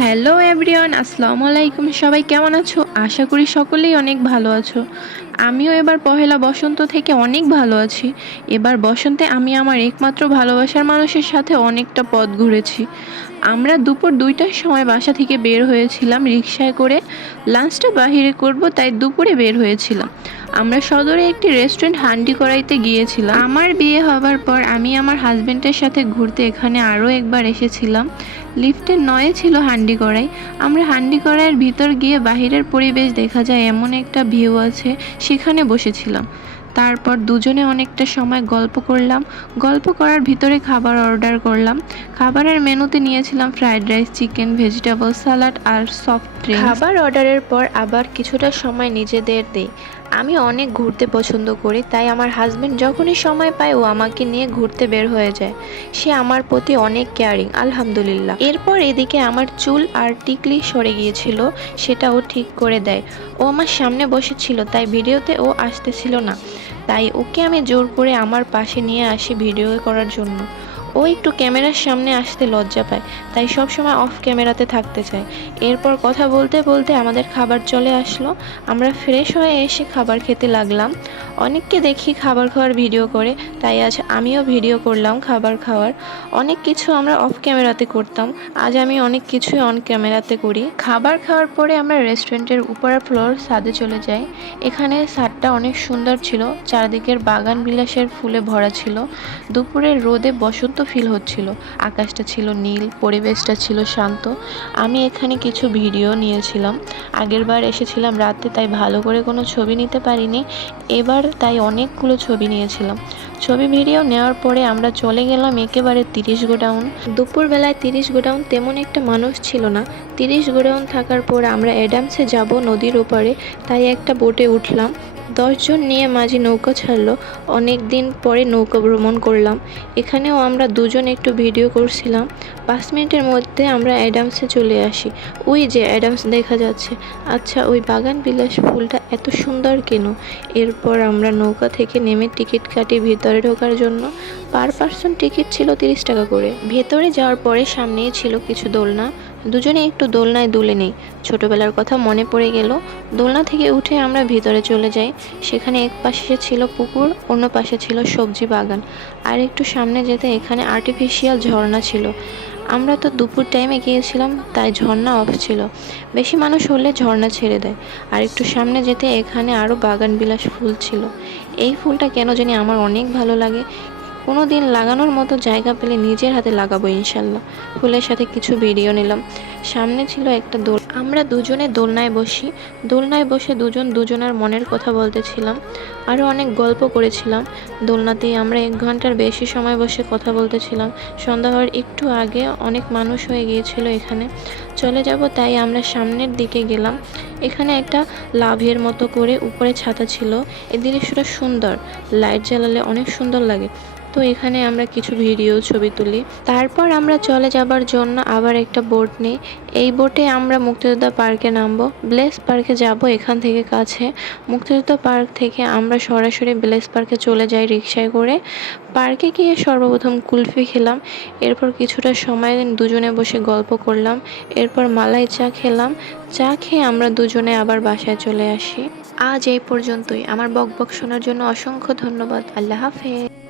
Hello everyone, আসসালামু আলাইকুম। সবাই কেমন আছো? আশা করি সকলেই অনেক ভালো আছো। আমিও এবার পহেলা বসন্ত থেকে অনেক ভালো আছি। এবার বসন্তে আমি আমার একমাত্র ভালোবাসার মানুষের সাথে অনেকটা পথ ঘুরেছি। আমরা দুপুর দুইটার সময় বাসা থেকে বের হয়েছিলাম রিক্সায় করে। লাঞ্চটা বাহিরে করব, তাই দুপুরে বের হয়েছিলাম। আমরা সদরে একটি রেস্টুরেন্ট হান্ডি করাইতে গিয়েছিলাম। আমার বিয়ে হবার পর আমি আমার হাজবেন্ডের সাথে ঘুরতে এখানে আরও একবার এসেছিলাম। লিফটের নয়ে ছিল হান্ডি কড়াই আমরা হান্ডি কড়াইয়ের ভিতর গিয়ে বাহিরের পরিবেশ দেখা যায়, এমন একটা ভিউ আছে, সেখানে বসেছিলাম। তারপর দুজনে অনেকটা সময় গল্প করলাম। গল্প করার ভিতরে খাবার অর্ডার করলাম। খাবারের মেনুতে নিয়েছিলাম fried rice, chicken, vegetable, salad আর সফট ড্রিঙ্ক খাবার অর্ডারের পর আবার কিছুটা সময় নিজেদের দেই। আমি অনেক ঘুরতে পছন্দ করি, তাই আমার হাজবেন্ড যখনই সময় পায় ও আমাকে নিয়ে ঘুরতে বের হয়ে যায়। সে আমার প্রতি অনেক কেয়ারিং আলহামদুলিল্লাহ। এরপর এদিকে আমার চুল আর টিকলি সরে গিয়েছিল, সেটা ও ঠিক করে দেয়। ও আমার সামনে বসেছিল, তাই ভিডিওতে ও আসতেছিল না। তাই ওকে আমি জোর করে আমার পাশে নিয়ে আসি ভিডিও করার জন্য। ও একটু ক্যামেরার সামনে আসতে লজ্জা পায়, তাই সব সময় অফ ক্যামেরাতে থাকতে চায়। এরপর কথা বলতে বলতে আমাদের খাবার চলে আসলো। আমরা ফ্রেশ হয়ে এসে খাবার খেতে লাগলাম। অনেককে দেখি খাবার খাওয়ার ভিডিও করে, তাই আজ আমিও ভিডিও করলাম খাবার খাওয়ার। অনেক কিছু আমরা অফ ক্যামেরাতে করতাম। আজ আমি অনেক কিছুই অন ক্যামেরাতে করি। খাবার খাওয়ার পরে আমরা রেস্টুরেন্টের উপরের ফ্লোর সাদে চলে যাই। এখানে ছাদটা অনেক সুন্দর ছিল। চারদিকের বাগান বিলাসের ফুলে ভরা ছিল। দুপুরের রোদে বসন্ত ফিল হচ্ছিল। আকাশটা ছিল নীল, পরিবেশটা ছিল শান্ত। আমি এখানে কিছু ভিডিও নিয়েছিলাম। আগেরবার এসেছিলাম রাতে, তাই ভালো করে কোনো ছবি নিতে পারিনি। এবার তাই অনেকগুলো ছবি নিয়েছিলাম। ছবি ভিডিও নেওয়ার পরে আমরা চলে গেলাম একেবারে তিরিশ গোডাউন। দুপুরবেলায় তিরিশ গোডাউন তেমন একটা মানুষ ছিল না। তিরিশ গোডাউন থাকার পর আমরা অ্যাডামসে যাব নদীর ওপারে, তাই একটা বোটে উঠলাম। দশজন নিয়ে মাঝি নৌকা ছাড়লো। অনেক দিন পরে নৌকা ভ্রমণ করলাম। এখানেও আমরা দুজন একটু ভিডিও করছিলাম। পাঁচ মিনিটের মধ্যে আমরা অ্যাডামসে চলে আসি। ওই যে অ্যাডামস দেখা যাচ্ছে। আচ্ছা ওই বাগান বিলাস ফুলটা এত সুন্দর কেন? এরপর আমরা নৌকা থেকে নেমে টিকিট কাটি ভিতরে ঢোকার জন্য পার পার্সন টিকিট ছিল তিরিশ টাকা করে। ভেতরে যাওয়ার পরে সামনেই ছিল কিছু দোলনা। দুজনে একটু দোলনায় দুলে নেই। ছোটবেলার কথা মনে পড়ে গেল। দোলনা থেকে উঠে আমরা ভিতরে চলে যাই। সেখানে এক পাশে ছিল পুকুর, অন্য পাশে ছিল সবজি বাগান। আর একটু সামনে যেতে এখানে আর্টিফিশিয়াল ঝর্ণা ছিল। আমরা তো দুপুর টাইমে গিয়েছিলাম, তাই ঝর্ণা অফ ছিল। বেশি মানুষ হলে ঝর্ণা ছেড়ে দেয়। আর একটু সামনে যেতে এখানে আরও বাগান বিলাস ফুল ছিল। এই ফুলটা কেন জানি আমার অনেক ভালো লাগে। কোনো দিন লাগানোর মতো জায়গা পেলে নিজের হাতে লাগাবো ইনশাল্লাহ। ফুলের সাথে কিছু ভিডিও নিলাম। সামনে ছিল একটা দোল আমরা দুজনে দোলনায় বসি। দোলনায় বসে দুজন দুজনের মনের কথা বলতেছিলাম। আরও অনেক গল্প করেছিলাম। দোলনাতেই আমরা এক ঘণ্টার বেশি সময় বসে কথা বলতেছিলাম। সন্ধ্যা হওয়ার একটু আগে অনেক মানুষ হয়ে গিয়েছিল এখানে। চলে যাব তাই আমরা সামনের দিকে গেলাম। এখানে একটা লাভের মতো করে উপরে ছাতা ছিল। এই দৃশ্যটা সুন্দর। লাইট জ্বালালে অনেক সুন্দর লাগে। তো এখানে আমরা কিছু ভিডিও, ছবি তুলি। তারপর আমরা চলে যাবার জন্য আবার একটা বোট নিই। এই বোটে আমরা মুক্তিযোদ্ধা পার্কে নামবো। ব্লেস পার্কে যাব এখান থেকে কাছে। মুক্তিযোদ্ধা পার্ক থেকে আমরা সরাসরি ব্লেস পার্কে চলে যাই রিক্সায় করে। পার্কে গিয়ে সর্বপ্রথম কুলফি খেলাম। এরপর কিছুটা সময় দুজনে বসে গল্প করলাম। এরপর মালাই চা খেলাম। চা খেয়ে আমরা দুজনে আবার বাসায় চলে আসি। আজ এই পর্যন্তই। আমার বক বক শোনার জন্য অসংখ্য ধন্যবাদ। আল্লাহ হাফেজ।